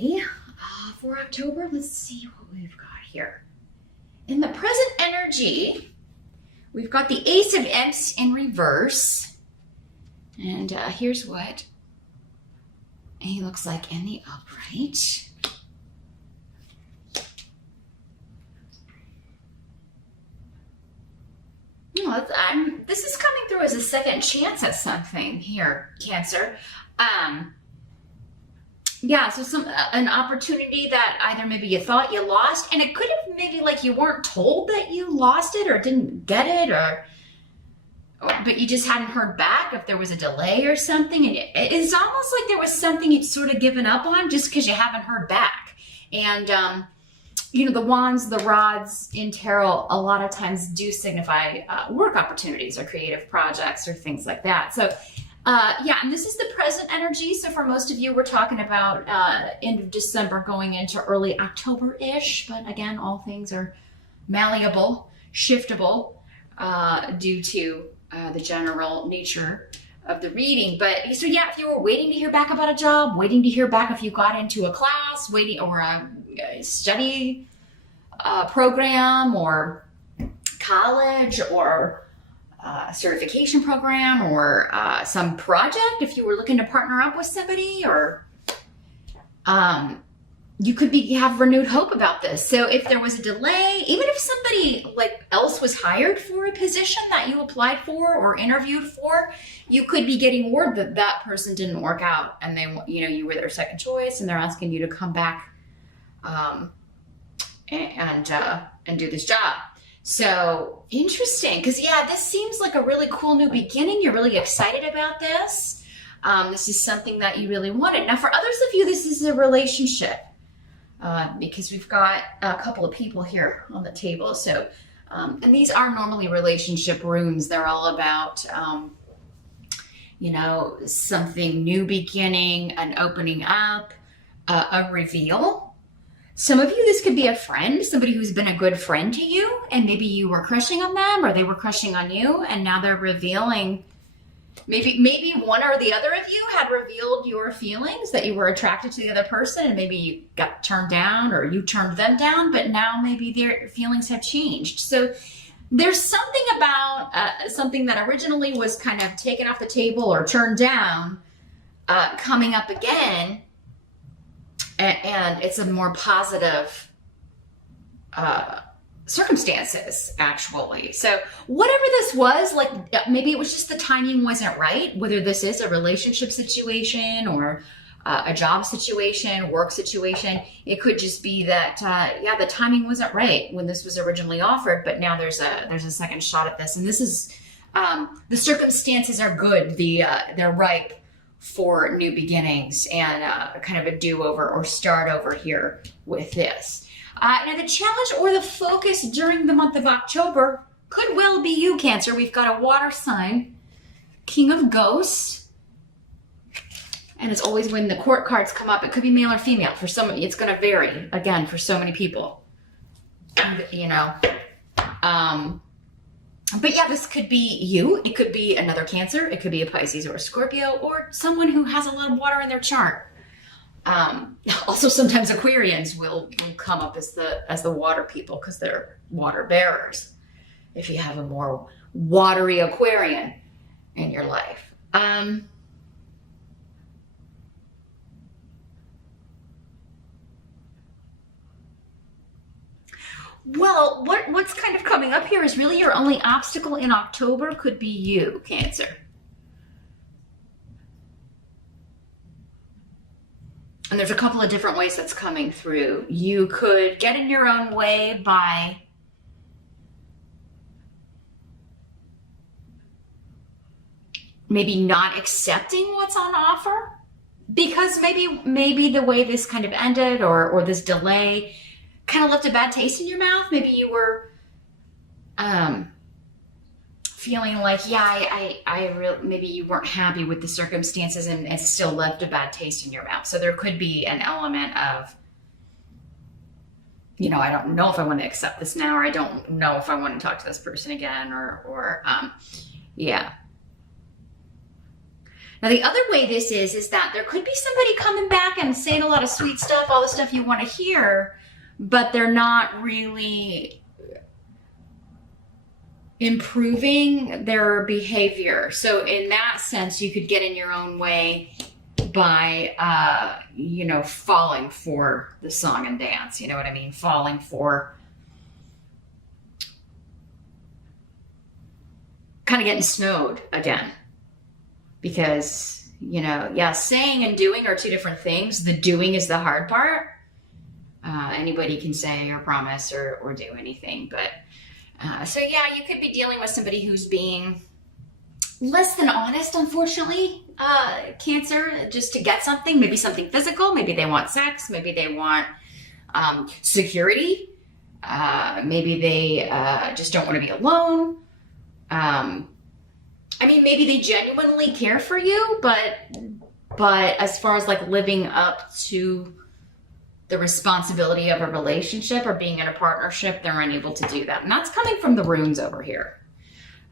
Okay, for October, let's see what we've got here. In the present energy, we've got the Ace of Imps in reverse. And here's what he looks like in the upright. This is coming through as a second chance at something here, Cancer. Yeah, so an opportunity that either maybe you thought you lost, and it could have maybe like you weren't told that you lost it or didn't get it, but you just hadn't heard back if there was a delay or something. And it's almost like there was something you'd sort of given up on just because you haven't heard back. And you know, the wands, the rods in tarot a lot of times do signify work opportunities or creative projects or things like that. So yeah, and this is the present energy. So for most of you, we're talking about end of December going into early October-ish. But again, all things are malleable, shiftable due to the general nature of the reading. But so yeah, if you were waiting to hear back about a job, waiting to hear back if you got into a class, waiting or a study program or college or certification program or some project, if you were looking to partner up with somebody, or you could have renewed hope about this. So if there was a delay, even if somebody like else was hired for a position that you applied for or interviewed for, you could be getting word that that person didn't work out and they, you know, you were their second choice and they're asking you to come back and do this job. So interesting, because yeah, this seems like a really cool new beginning. You're really excited about this. This is something that you really wanted. Now for others of you, this is a relationship because we've got a couple of people here on the table. So, and these are normally relationship runes. They're all about, you know, something new beginning, an opening up, a reveal. Some of you, this could be a friend, somebody who's been a good friend to you, and maybe you were crushing on them or they were crushing on you, and now they're revealing, maybe one or the other of you had revealed your feelings, that you were attracted to the other person, and maybe you got turned down or you turned them down, but now maybe their feelings have changed. So there's something about something that originally was kind of taken off the table or turned down coming up again. And it's a more positive circumstances, actually. So whatever this was, like maybe it was just the timing wasn't right, whether this is a relationship situation or a job situation, work situation. It could just be that, yeah, the timing wasn't right when this was originally offered, but now there's a second shot at this. And this is, the circumstances are good. They're ripe for new beginnings and kind of a do-over or start over here with this. Now the challenge or the focus during the month of October could well be you, Cancer. We've got a water sign, King of Ghosts. And it's always when the court cards come up, it could be male or female. For some, it's going to vary, again, for so many people. You know, but yeah, this could be you. It could be another Cancer. It could be a Pisces or a Scorpio or someone who has a lot of water in their chart. Also, sometimes Aquarians will come up as the water people because they're water bearers. If you have a more watery Aquarian in your life. Well, what's kind of coming up here is really your only obstacle in October could be you, Cancer. And there's a couple of different ways that's coming through. You could get in your own way by maybe not accepting what's on offer, because maybe the way this kind of ended or this delay kind of left a bad taste in your mouth. Maybe you were feeling like, yeah, maybe you weren't happy with the circumstances and it still left a bad taste in your mouth. So there could be an element of, you know, I don't know if I want to accept this now, or I don't know if I want to talk to this person again, or yeah. Now, the other way this is that there could be somebody coming back and saying a lot of sweet stuff, all the stuff you want to hear, but they're not really improving their behavior. So in that sense, you could get in your own way by, falling for the song and dance. You know what I mean? Falling for kind of getting snowed again. Because, saying and doing are two different things. The doing is the hard part. Anybody can say or promise or do anything. But, you could be dealing with somebody who's being less than honest, unfortunately, Cancer, just to get something. Maybe something physical. Maybe they want sex. Maybe they want security. Maybe they just don't want to be alone. Maybe they genuinely care for you, but as far as like living up to the responsibility of a relationship or being in a partnership, they're unable to do that. And that's coming from the runes over here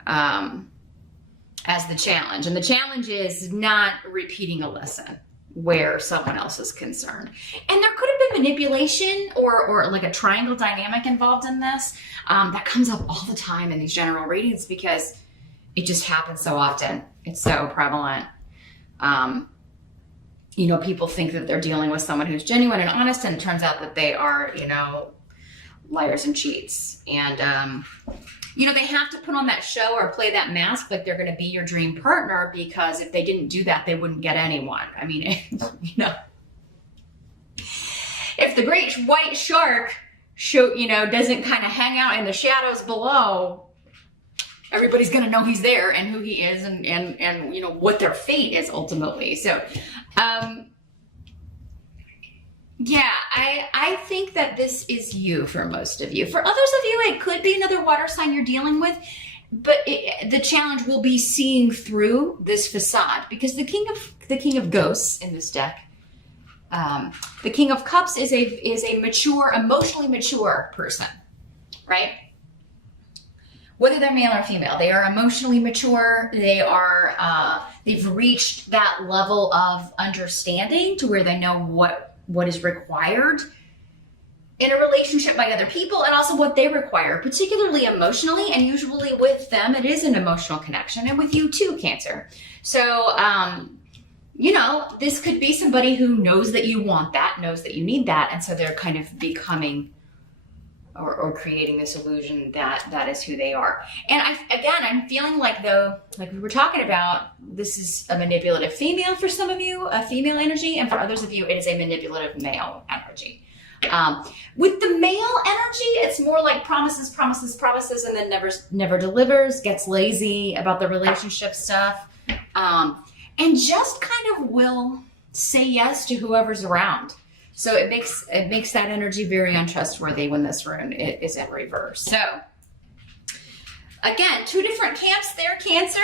as the challenge. And the challenge is not repeating a lesson where someone else is concerned. And there could have been manipulation or like a triangle dynamic involved in this that comes up all the time in these general readings because it just happens so often. It's so prevalent. People think that they're dealing with someone who's genuine and honest, and it turns out that they are, liars and cheats. And, they have to put on that show or play that mask like they're going to be your dream partner, because if they didn't do that, they wouldn't get anyone. I mean, if the great white shark doesn't kind of hang out in the shadows below, everybody's going to know he's there and who he is and what their fate is ultimately. So, I think that this is you for most of you. For others of you, it could be another water sign you're dealing with, but the challenge will be seeing through this facade, because the king of ghosts in this deck, the King of Cups is a mature, emotionally mature person, right? Whether they're male or female, they are emotionally mature. They are, they've reached that level of understanding to where they know what is required in a relationship by other people, and also what they require, particularly emotionally. And usually with them, it is an emotional connection, and with you too, Cancer. So, this could be somebody who knows that you want that, knows that you need that, and so they're kind of becoming or creating this illusion that is who they are. And I'm feeling like, though, like we were talking about, this is a manipulative female for some of you, a female energy, and for others of you, it is a manipulative male energy. With the male energy, it's more like promises, and then never delivers, gets lazy about the relationship stuff, and just kind of will say yes to whoever's around. So it makes that energy very untrustworthy when this rune is in reverse. So again, two different camps there, Cancer.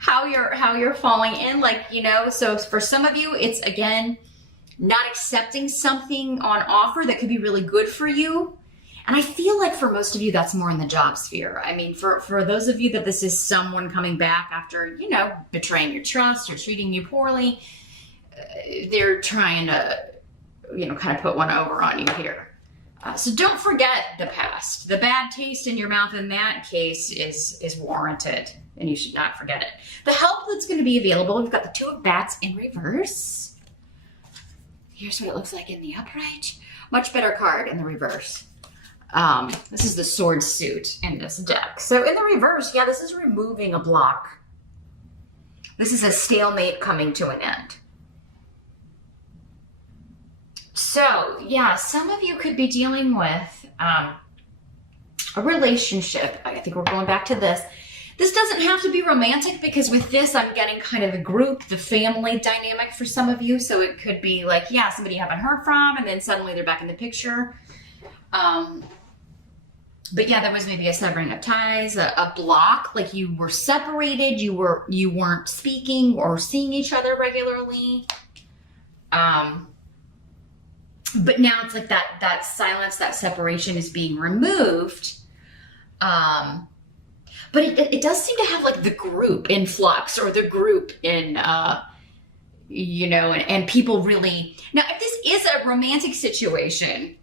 How you're falling in, so for some of you, it's again not accepting something on offer that could be really good for you. And I feel like for most of you, that's more in the job sphere. I mean, for those of you that this is someone coming back after, betraying your trust or treating you poorly, they're trying to, kind of put one over on you here. So don't forget the past. The bad taste in your mouth in that case is warranted, and you should not forget it. The help that's going to be available, we've got the Two of Bats in reverse. Here's what it looks like in the upright. Much better card in the reverse. This is the sword suit in this deck. So in the reverse, this is removing a block. This is a stalemate coming to an end. So, some of you could be dealing with a relationship. I think we're going back to this. This doesn't have to be romantic, because with this, I'm getting kind of the group, the family dynamic for some of you. So it could be like, somebody you haven't heard from, and then suddenly they're back in the picture. But there was maybe a severing of ties, a block, like you were separated, you weren't speaking or seeing each other regularly. But now it's like that silence, that separation is being removed. But it does seem to have like the group in flux or the group in, and people really. Now, if this is a romantic situation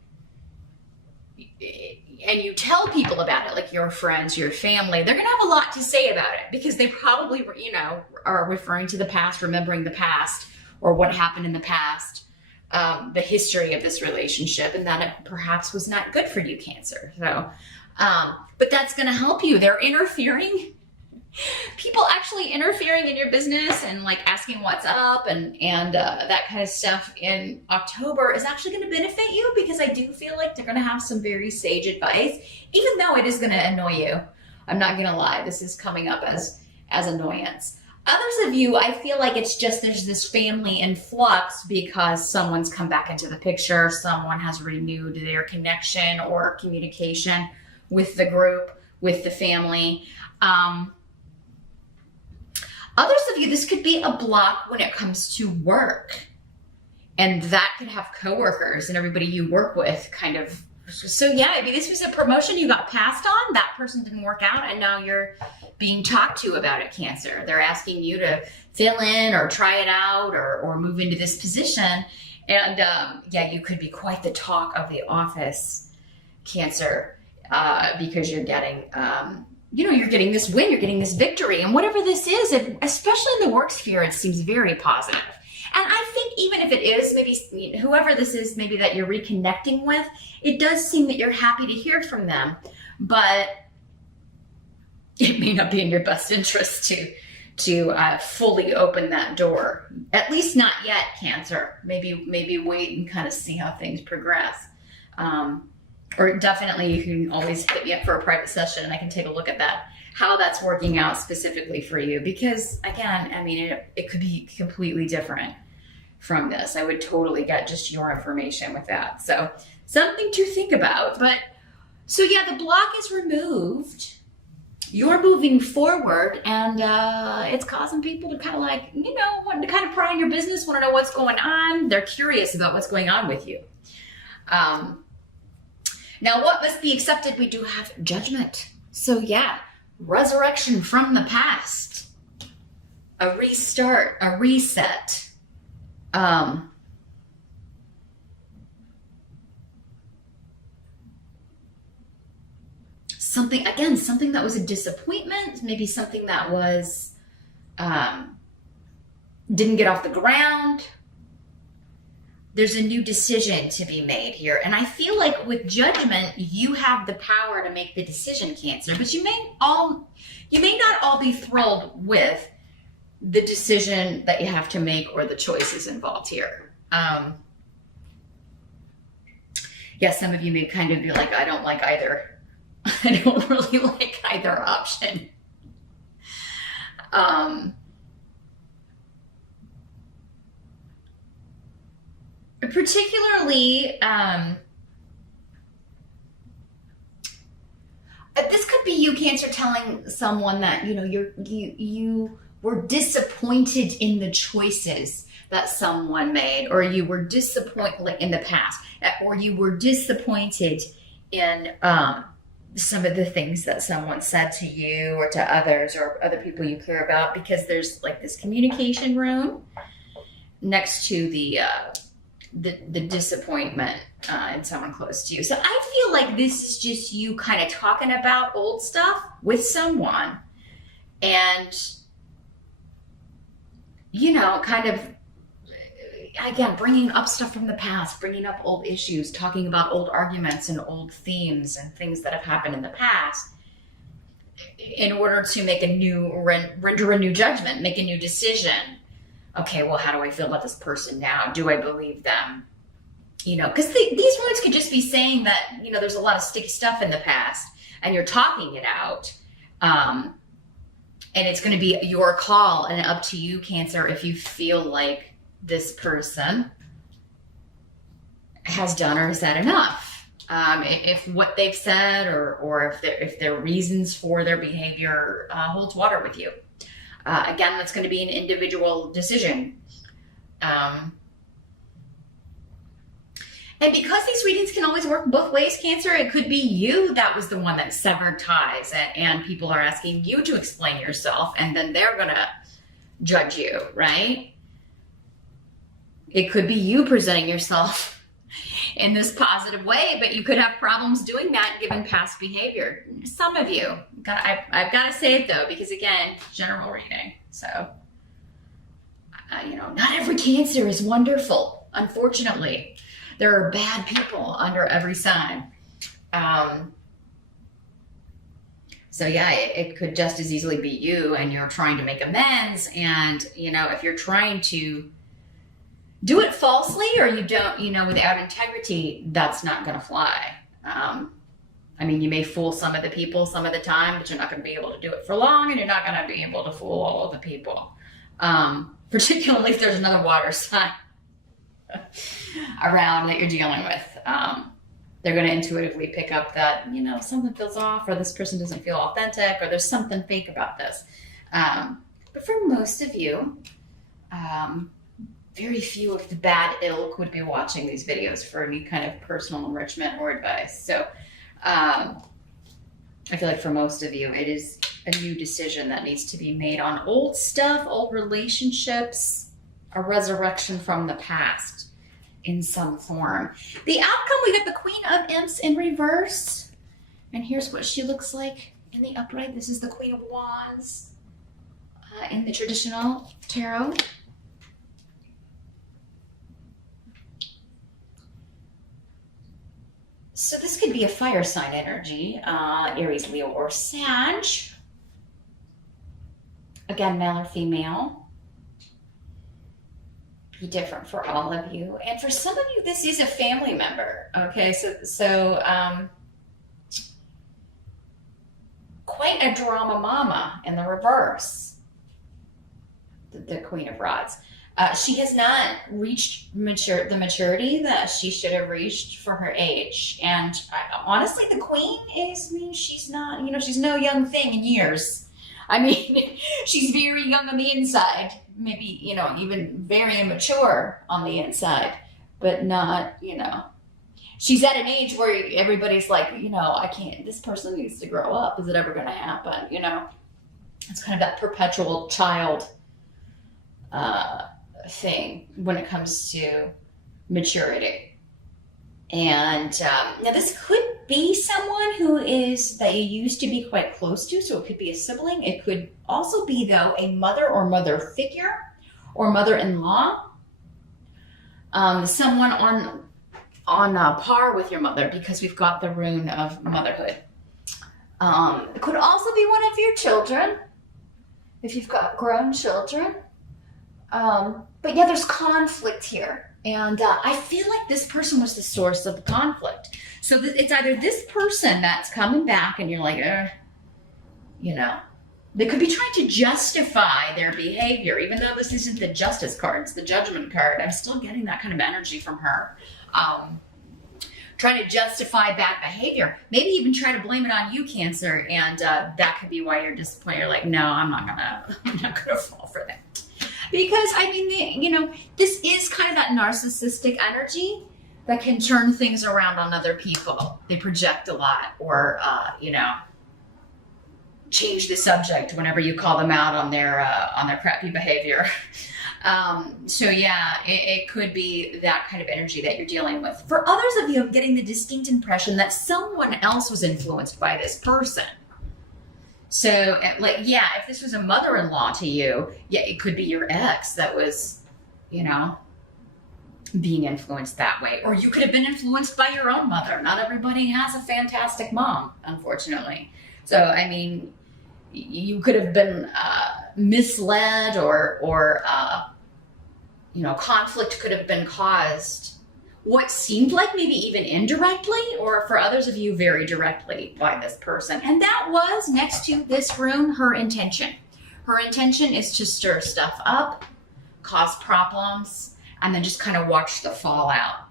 and you tell people about it, like your friends, your family, they're going to have a lot to say about it because they probably, are referring to the past, remembering the past or what happened in the past, the history of this relationship, and that it perhaps was not good for you, Cancer. So, but that's going to help you. They're interfering. People actually interfering in your business and like asking what's up and that kind of stuff in October is actually going to benefit you, because I do feel like they're going to have some very sage advice, even though it is going to annoy you. I'm not going to lie. This is coming up as annoyance. Others of you, I feel like it's just there's this family in flux because someone's come back into the picture. Someone has renewed their connection or communication with the group, with the family. Others of you, this could be a block when it comes to work. And that could have coworkers and everybody you work with kind of. So yeah, I mean, this was a promotion you got passed on. That person didn't work out and now you're being talked to about it, Cancer. They're asking you to fill in or try it out or move into this position. And you could be quite the talk of the office, Cancer, because you're getting... you're getting this win, you're getting this victory, and whatever this is, especially in the work sphere, it seems very positive. And I think even if it is maybe whoever this is, maybe that you're reconnecting with, it does seem that you're happy to hear from them, but it may not be in your best interest to fully open that door. At least not yet, Cancer. Maybe wait and kind of see how things progress. Or definitely you can always hit me up for a private session and I can take a look at that, how that's working out specifically for you. Because again, I mean, it could be completely different from this. I would totally get just your information with that. So something to think about. But so yeah, the block is removed. You're moving forward and it's causing people to kind of like, want to kind of pry on your business, want to know what's going on. They're curious about what's going on with you. Now, what must be accepted? We do have Judgment. So yeah, resurrection from the past, a restart, a reset. Something that was a disappointment, maybe something that was, didn't get off the ground. There's a new decision to be made here. And I feel like with Judgment, you have the power to make the decision, Cancer, but you may not all be thrilled with the decision that you have to make or the choices involved here. Some of you may kind of be like, I don't like either. I don't really like either option. Particularly, this could be you, Cancer, telling someone that you were disappointed in the choices that someone made, or you were disappointed like in the past, or you were disappointed in some of the things that someone said to you or to others or other people you care about, because there's like this communication room next to the disappointment in someone close to you. So I feel like this is just you kind of talking about old stuff with someone and, kind of, again, bringing up stuff from the past, bringing up old issues, talking about old arguments and old themes and things that have happened in the past in order to make render a new judgment, make a new decision. Okay, well, how do I feel about this person now? Do I believe them? Because these words could just be saying that, there's a lot of sticky stuff in the past and you're talking it out. And it's going to be your call and up to you, Cancer, if you feel like this person has done or said enough. If what they've said or if their reasons for their behavior holds water with you. Again, that's going to be an individual decision. And because these readings can always work both ways, Cancer, it could be you that was the one that severed ties, and people are asking you to explain yourself, and then they're going to judge you, right? It could be you presenting yourself in this positive way, but you could have problems doing that given past behavior. Some of you, I've got to say it though, because again, general reading. So, not every Cancer is wonderful, unfortunately. There are bad people under every sign. So yeah, it could just as easily be you, and you're trying to make amends. And, if you're trying to do it falsely, or you don't, without integrity, that's not going to fly. You may fool some of the people some of the time, but you're not going to be able to do it for long, and you're not going to be able to fool all of the people. Particularly if there's another water sign around that you're dealing with. They're going to intuitively pick up that, something feels off, or this person doesn't feel authentic, or there's something fake about this. But for most of you, very few of the bad ilk would be watching these videos for any kind of personal enrichment or advice. So I feel like for most of you, it is a new decision that needs to be made on old stuff, old relationships, a resurrection from the past in some form. The outcome, we got the Queen of Imps in reverse. And here's what she looks like in the upright. This is the Queen of Wands in the traditional tarot. So this could be a fire sign energy, Aries, Leo, or Sag. Again, male or female. Be different for all of you. And for some of you, this is a family member. Okay, so quite a drama mama in the reverse. The Queen of Rods. She has not reached the maturity that she should have reached for her age. And honestly, the Queen she's not, she's no young thing in years. She's very young on the inside, maybe, even very immature on the inside, but not, she's at an age where everybody's like, I can't, this person needs to grow up. Is it ever going to happen? It's kind of that perpetual child thing when it comes to maturity. And now this could be someone that you used to be quite close to, so it could be a sibling. It could also be, though, a mother or mother figure or mother-in-law, someone on par with your mother, because we've got the rune of motherhood. It could also be one of your children if you've got grown children. But yeah, there's conflict here. And I feel like this person was the source of the conflict. So it's either this person that's coming back and you're like, they could be trying to justify their behavior, even though this isn't the justice card, it's the judgment card. I'm still getting that kind of energy from her. Trying to justify bad behavior. Maybe even try to blame it on you, Cancer. And that could be why you're disappointed. You're like, no, I'm not gonna fall for that. Because, this is kind of that narcissistic energy that can turn things around on other people. They project a lot, or, change the subject whenever you call them out on their crappy behavior. So yeah, it could be that kind of energy that you're dealing with. For others of you, I'm getting the distinct impression that someone else was influenced by this person. So, if this was a mother-in-law to you, it could be your ex that was, being influenced that way. Or you could have been influenced by your own mother. Not everybody has a fantastic mom, unfortunately. So, you could have been misled, or conflict could have been caused, what seemed like maybe even indirectly, or for others of you, very directly by this person. And that was, next to this rune, her intention. Her intention is to stir stuff up, cause problems, and then just kind of watch the fallout.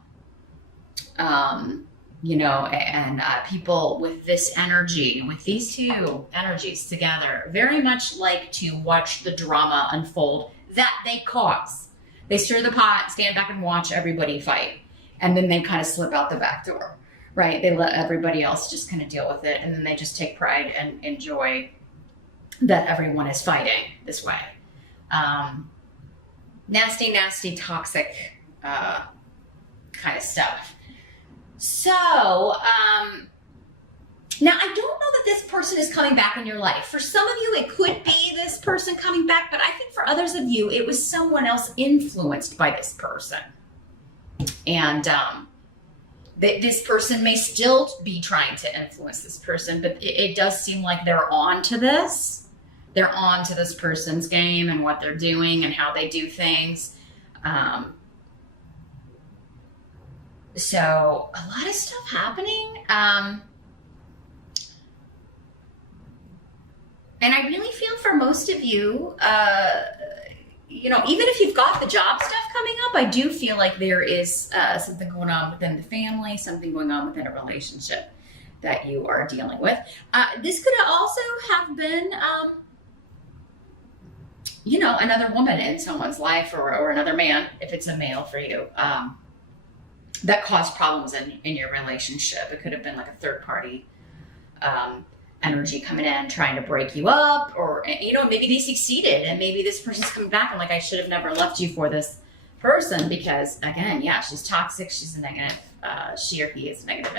People with this energy, with these two energies together, very much like to watch the drama unfold that they cause. They stir the pot, stand back and watch everybody fight. and then they kind of slip out the back door, right? They let everybody else just kind of deal with it, and then they just take pride and enjoy that everyone is fighting this way. Nasty, nasty, toxic kind of stuff. So, now I don't know that this person is coming back in your life. For some of you, it could be this person coming back, but I think for others of you, it was someone else influenced by this person. And this person may still be trying to influence this person, but it does seem like they're on to this. They're on to this person's game and what they're doing and how they do things. So a lot of stuff happening. And I really feel for most of you, you know, even if you've got the job stuff coming up, I do feel like there is something going on within the family, something going on within a relationship that you are dealing with. This could also have been, you know, another woman in someone's life, or another man, if it's a male for you, that caused problems in your relationship. It could have been like a third party energy coming in, trying to break you up, or, you know, maybe they succeeded and maybe this person's coming back and like, I should have never left you for this person because, again, yeah, she's toxic, she's a negative, she or he is a negative